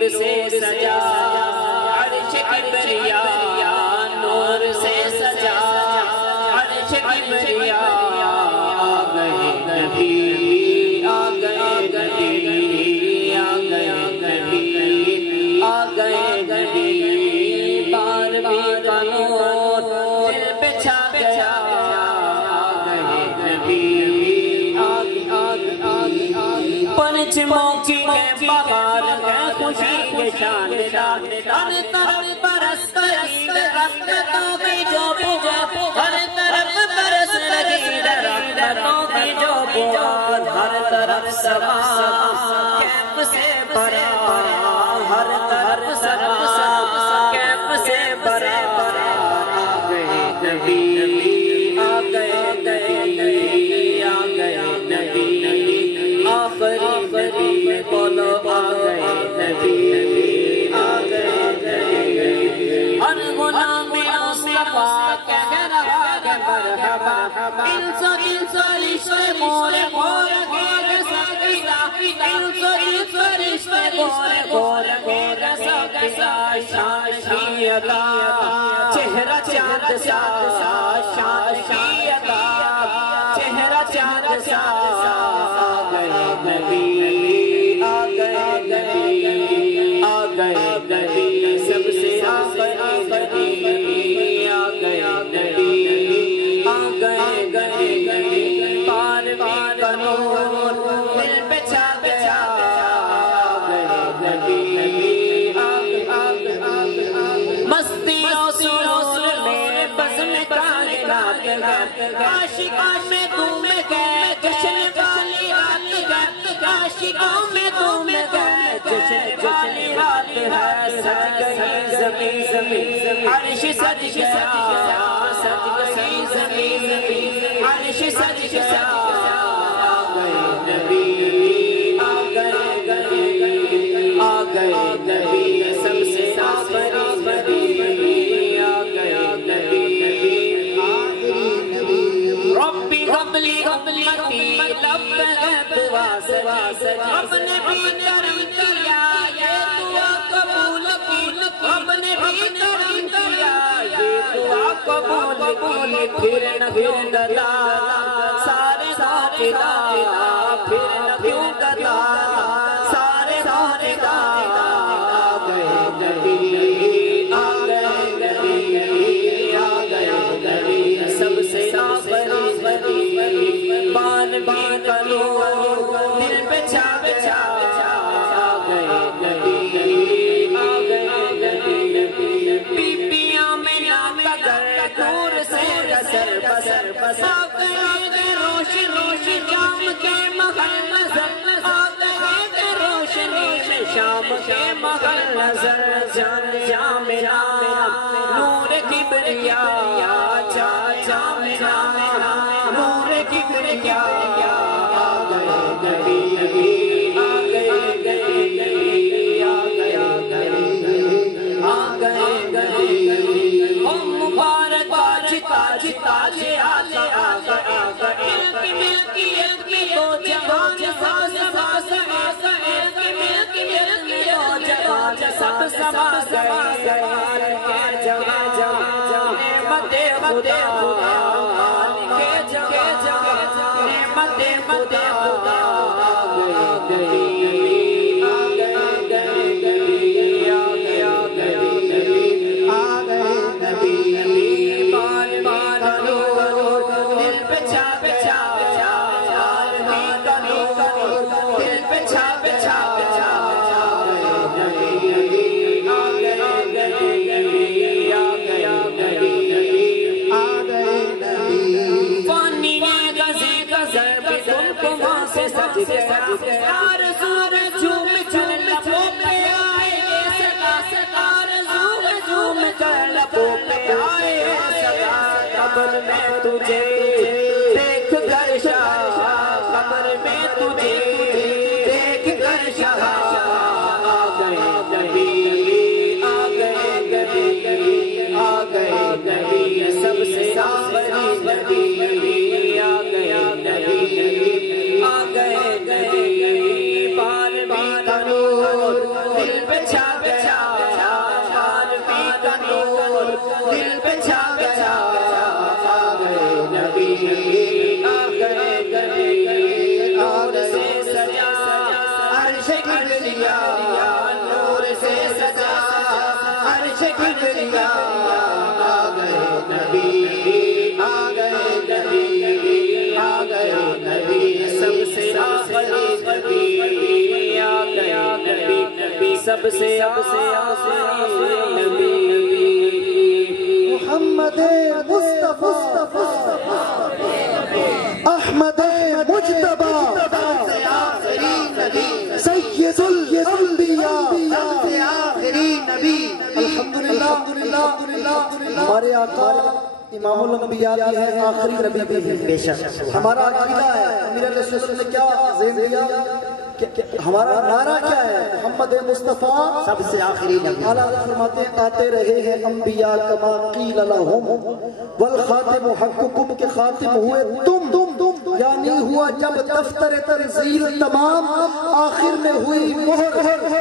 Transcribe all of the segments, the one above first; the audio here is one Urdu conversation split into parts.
نور سے سجا عرش کبریا نور سے سجا عرش کبریا آ گئے نبی آ گئے نبی آ گئے نبی آ گئے نبی بار بار کا نور دل پہ چھا گیا آ گئے نبی پرچموں کی کے بہار گئے خوشی کے شاندار ہر طرف برس رہی رحمتوں کی جو بہار ہر طرف برس رہی رحمتوں کی جو بہار ہر طرف سما کیف سے بھرا ہر طرف سما کیف سے بھرا آ گئے نبی آ گئے نبی آ گئے نبی آخری نبی بولو آ گئے نبی آ گئے نبی ہر غلام مصطفیٰ کہہ رہا ہے مرحبا انسو رشتے مورے مورے گیر سکیلا انسو رشتے مورے مورے گیر سکیلا شان کی عطا چہرہ چاند سا شان کی عطا چہرہ چاند سا آ گئے نبی آ گئے نبی آ گئے نبی سب سے آخری نبی آ گئے نبی آ گئے نبی پار پار کا نور دل پہ چھا گیا آ گئے نبی مستیوں سرور میں بزم کائنات گئے عاشقوں میں تم گئے جشن والی رات گئے عاشقوں میں تم گئے جشن والی رات ہے سج گئی زمین عرش سج گیا سج گئی زمین عرش سج گیا آ گئے نبی آ گئے آ گئے نبی سب سے آخری نبی آ گئے نبی ربی قبلی امتی لب دعا سجی رب نے بھی کرم کیا یہ دعا قبول کی رب نے بھی کرم کیا یہ دعا قبول کی پھر نہ کیوں گدا سارے فدا پھر نہ کیوں گدا سارے فدا آ گئے نبی آ گئے نبی آ گئے نبی سب سے آخری نبی بان بان کا نور دل پہ چھا گیا آ گئے نبی آ گئے نبی بیبیاں میں نام لگر نور سے نظر بسر بسا گئے روشن روشن شام کے محل نظر آ گئے روشنی میں شام کے محل نظر جان جام میرا نور کبریا جا جا میرا نور کبریا آ گئے نبی آ گئے نبی آ گئے نبی آ گئے نبی مبارک تاج تاج تاج آلے آ گئے ملکیت کی دو جہان ساز ساز آ گئے ملکیت کی دو جہان سب سما گئے جہاں جہاں نعمت خدا کے جہاں نعمت خدا آ گئے نبی آ گئے نبی آ گئے نبی آ گئے نبی بار بار نور دل پہ چھا گیا عالمی کا نور دل پہ چھا گیا آ گئے نبی آ گئے نبی آ گئے نبی آ گئے نبی فانی غزی غزر بھی تم وہاں سے سج گیا آرزو جھوم کر لبوں پہ آئے صدا آرزو جھوم کر لبوں پہ آئے صدا قبر میں تجھے دیکھ کر شاہ قبر میں تجھے دیکھ کر شاہ آ گئے نبی آ گئے نبی آ گئے نبی سب سے آخری نبی آ گئے نبی آ گئے نبی بار بار نور دل پہ چھا انبیاء آ گئے نبی، آ گئے نبی، آ گئے نبی، سب سے آخری نبی آ گیا نبی، سب سے آخری نبی محمد مصطفیٰ احمد مجتبی، سید الانبیاء، آخری نبی۔ الحمدللہ ہمارے آقا امام الانبیاء بھی ہے، آخری نبی بھی ہے۔ بے شک ہمارا عقیدہ ہے، امیر علیہ السلام نے کیا ذہن دیا، ہمارا نعرہ کیا ہے؟ محمد مصطفیٰ سب سے آخری نبی۔ اعلیٰ فرماتے ہیں آتے رہے ہیں انبیاء کما قیل لہم والخاتم حقکم کے خاتم ہوئے تم، یعنی ہوا جب دفتر تنزیل تمام، آخر میں ہوئی مہر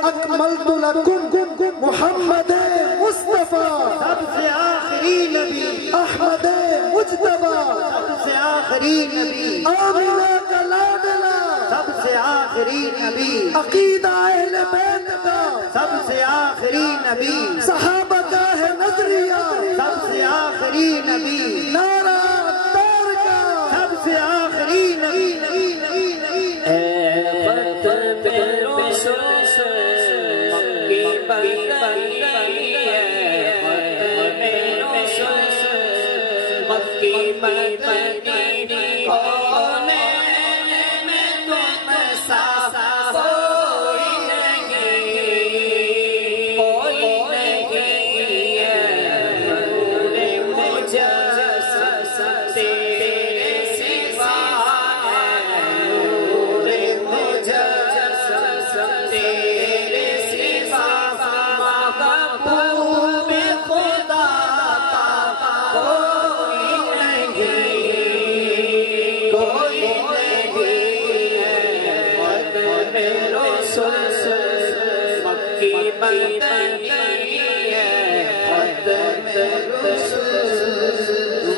اکملت لکم محمد مصطفیٰ سب سے آخری نبی، احمد مجتبی سب سے آخری نبی، آمنہ کا لاڈلا سب سے آخری نبی، عقیدہ اہل بیت کا سب سے آخری نبی، صحابہ کا ہے نظریہ سب سے آخری نبی، نعرہ تار کا سب سے آخری نبی۔ اے ختم رسل مکی بندگی ہے، ختم رسل مکی بندگی کون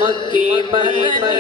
مکی بندگی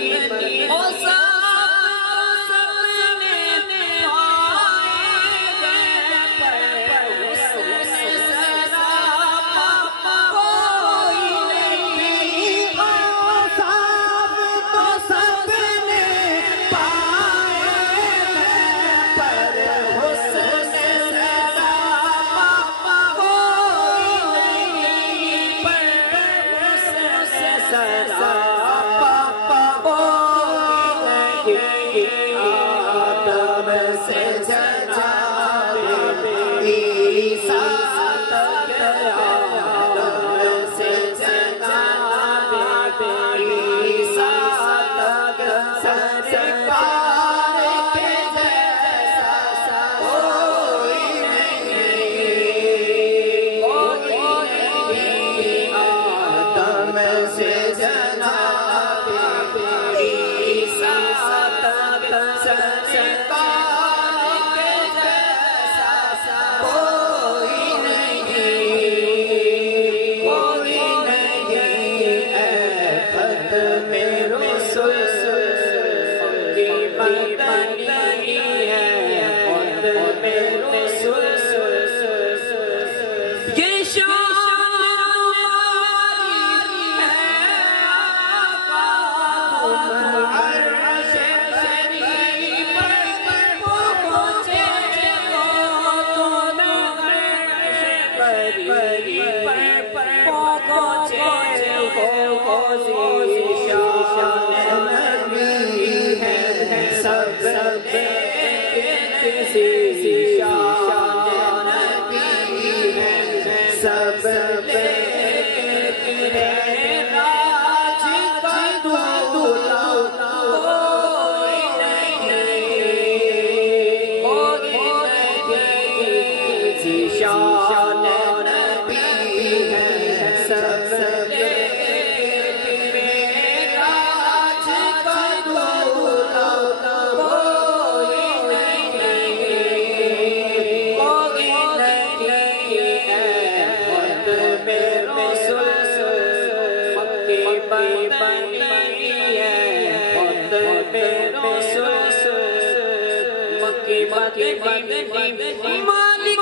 مالک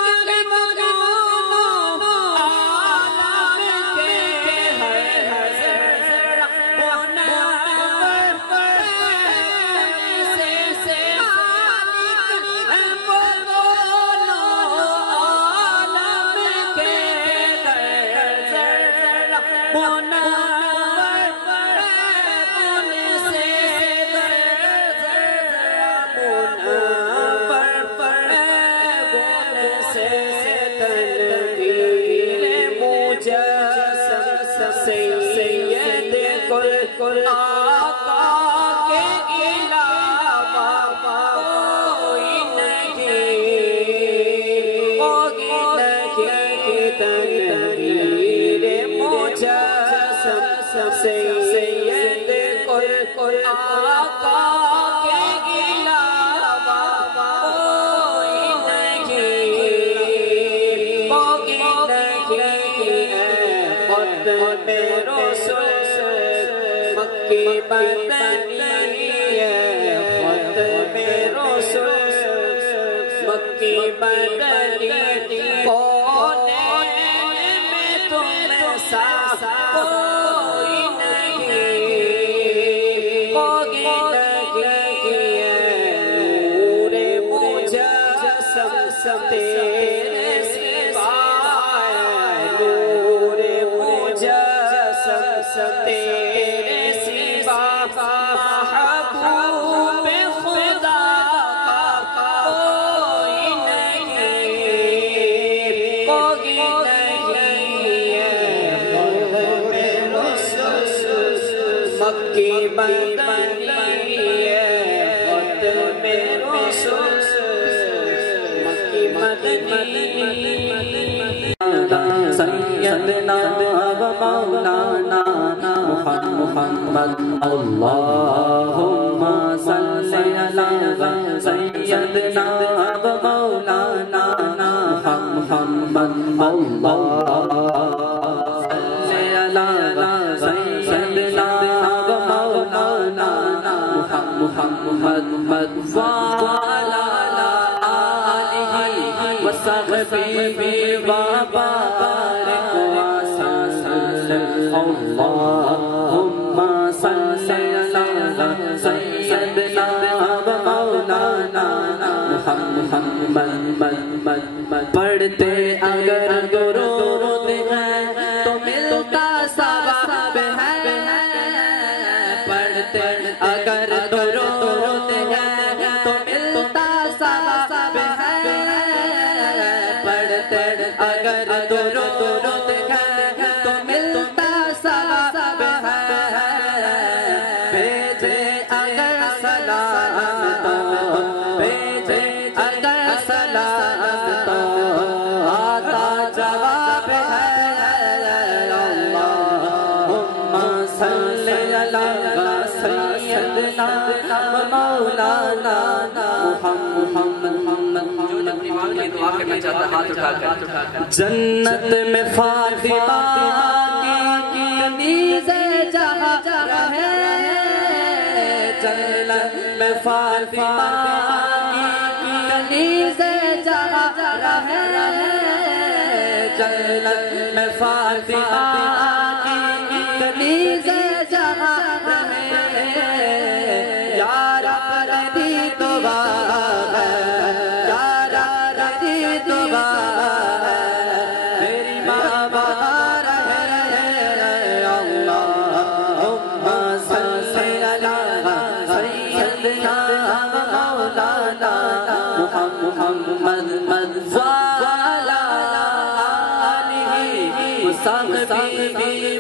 میں رسول مکی مدنی ہے ختم رسول مکی مدنی کونین میں تم سا کوئی نہیں نور مجسم تیرے سوا نور مجسم تیرے سوا محبوب خدا کوئی نہیں مکی مدنی ہے ختم رسول مکی مدنی سیدنا و مولانا محمد اللہم صلی علی سیدنا و مولانا محمد محمد وعلى آلہ وصحبہ وبارک وسلم اللہم صلی علی سیدنا ومولانا محمد پڑھتے اگر درود ہے تو ملتا ثواب ہے پڑھتے اگر درود ہے تو ملتا ثواب ہے پڑھتے اگر درود ہے تو ملتا ثواب ہے بھیجے اگر سلام تو بھیجے اگر سلام تو آتا جواب ہے اللہم صلی علی سیدنا مولانا محمد جنت میں فاطمہ کی کنیز جہاں رہے جنت میں فاطمہ کی کنیز جہاں رہے جنت میں فاطمہ کی کنیز جہاں رہے یا رب ردی دعا ہے یا رب ردی دعا ہے میری ماں باہر رہے اللہم صلی علی سیدنا مولانا محمد وعلی آلہ وصحبہ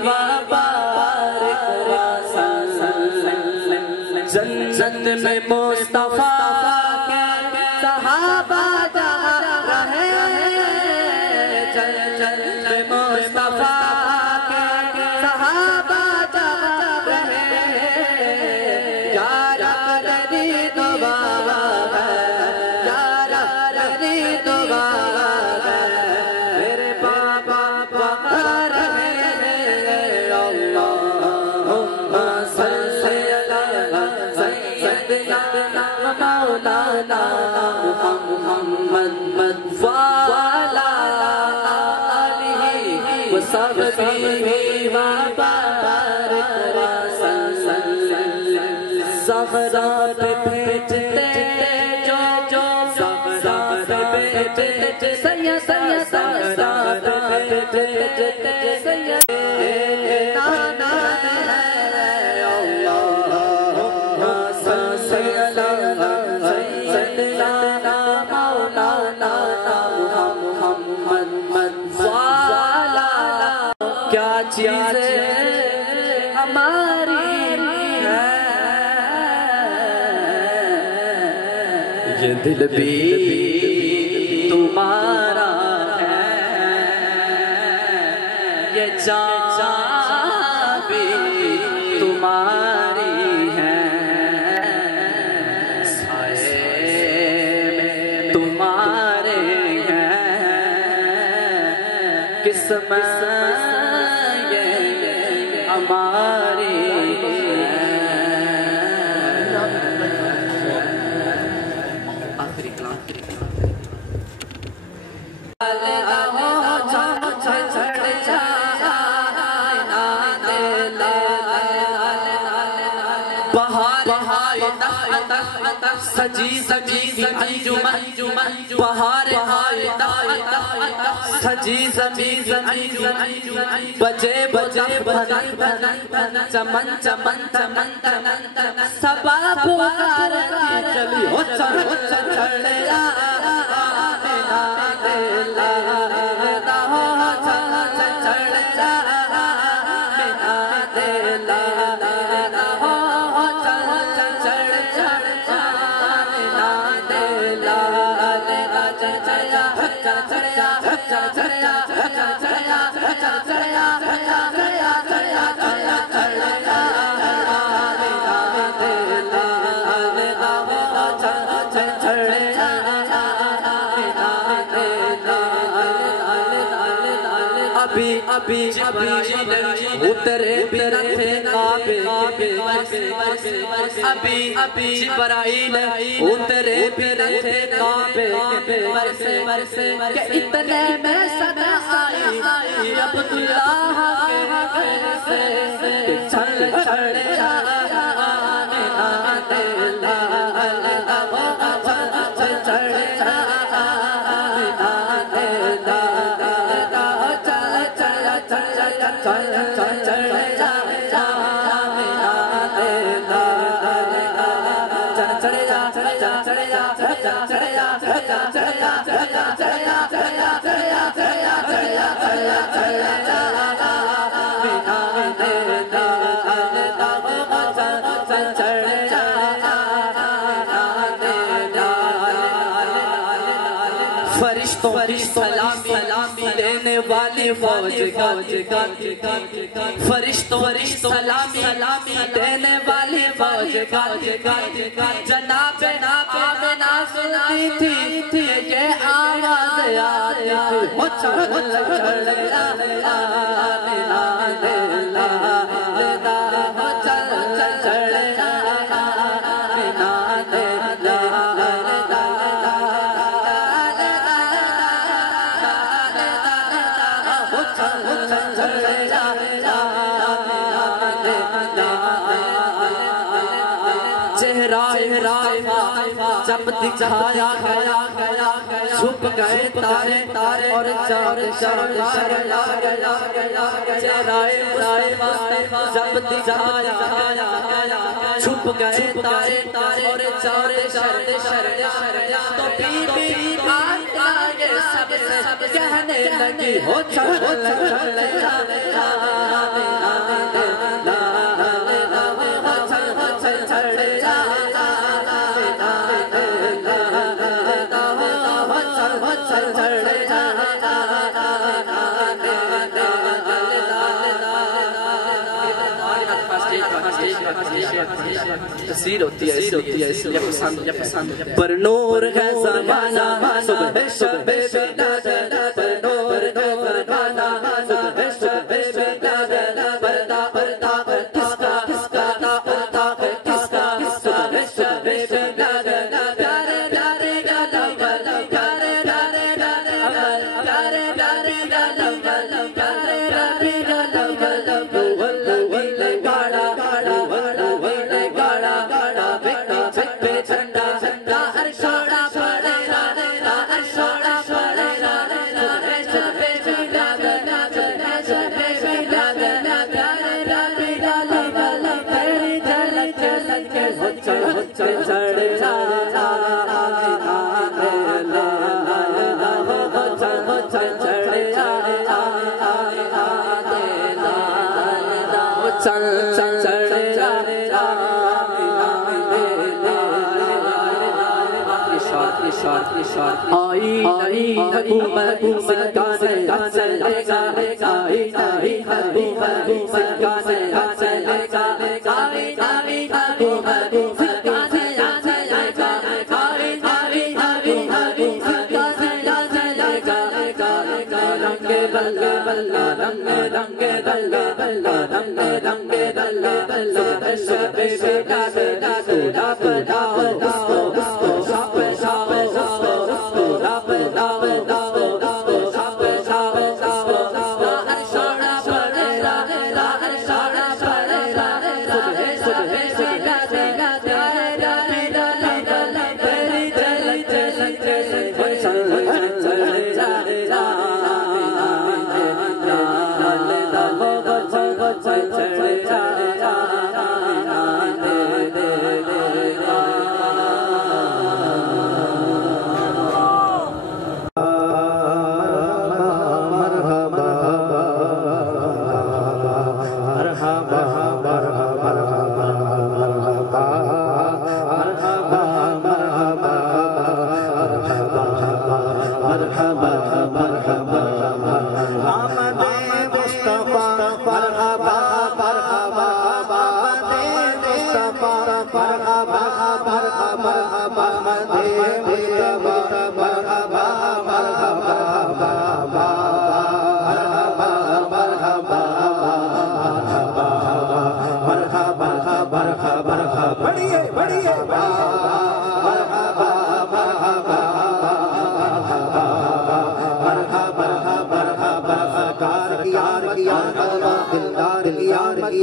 وبارک وسلم جنت میں مصطفیٰ کے صحابہ جہاں رہے جنت میں مصطفیٰ کے صحابہ جہاں رہے یا رب ردی دعا ہے یا رب ردی دعا ہے میرے بابا بغیر رہے اللہم صلی علی سیدنا مولانا محمد وعلی آلہ وصحبہ وبارک وسلم زہرا پہ بھیجتے جو زہرا پہ بھیجتے سید زہرا پہ بھیجتے سید نانا اللہم صلی علی سیدنا مولانا محمد وعلی کیا چیز ہماری ہے یہ دل بھی تمہارا ہے یہ جان بھی تمہاری ہے سائے میں تمہارے ہیں قسمت یہ سجی سجی انجمن بہار آئے سجی سجی انجمن بجے بجے بھنن چمن چمن چمن سبا پکار چلی ہو چڑھے اترے بنا تھے کعبے ابھی جبرائیل اترے بنا تھے کعبے کہ اتنے میں صدا آئی عبداللہ کے سے چھڑ چھڑ فرشتوں سلامی دینے والی فوج فرشتوں سلامی دینے والی فوج جناب آمنہ سنتی تھی یہ آواز جب دکھایا گیا چھپ گئے تارے اور چار چہرائے مصطفیٰ جب دکھایا گیا چھپ گئے تارے اور چار تو بی بی آگے سب کہنے لگی ہو تفسیر ہوتی ہے اس لیے پسند پر نور ہے زمانہ صبح صبح بلاد پر نور زمانہ صبح صبح بلاد پردہ پردہ کس کا پردہ کس کا صبح صبح بلاد پیارے پیارے پیارے پیارے پیارے آئی حکومت سکانے چلے گا آئی حکومت سکانے چلے گا آئی حکومت سکانے چلے گا آئی حکومت سکانے چلے گا رنگے بلے بلے رنگے رنگے بلے بلے رنگے رنگے بلے بلے شب شب پورا پورا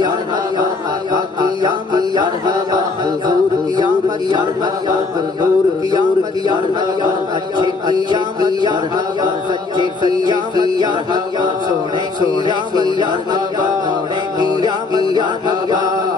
آقا کی آمد مرحبا حضور کی آمد مرحبا حضور کی آمد مرحبا اچھے کی آمد مرحبا سچے کی آمد مرحبا سونے کی آمد مرحبا سونے کی آمد مرحبا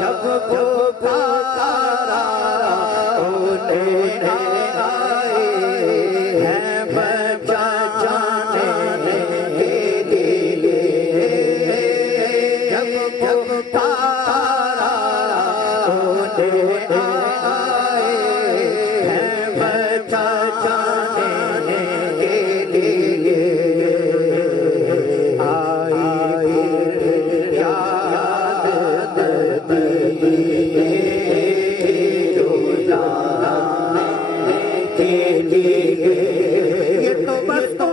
جب کو پکارا یہ تو بس تو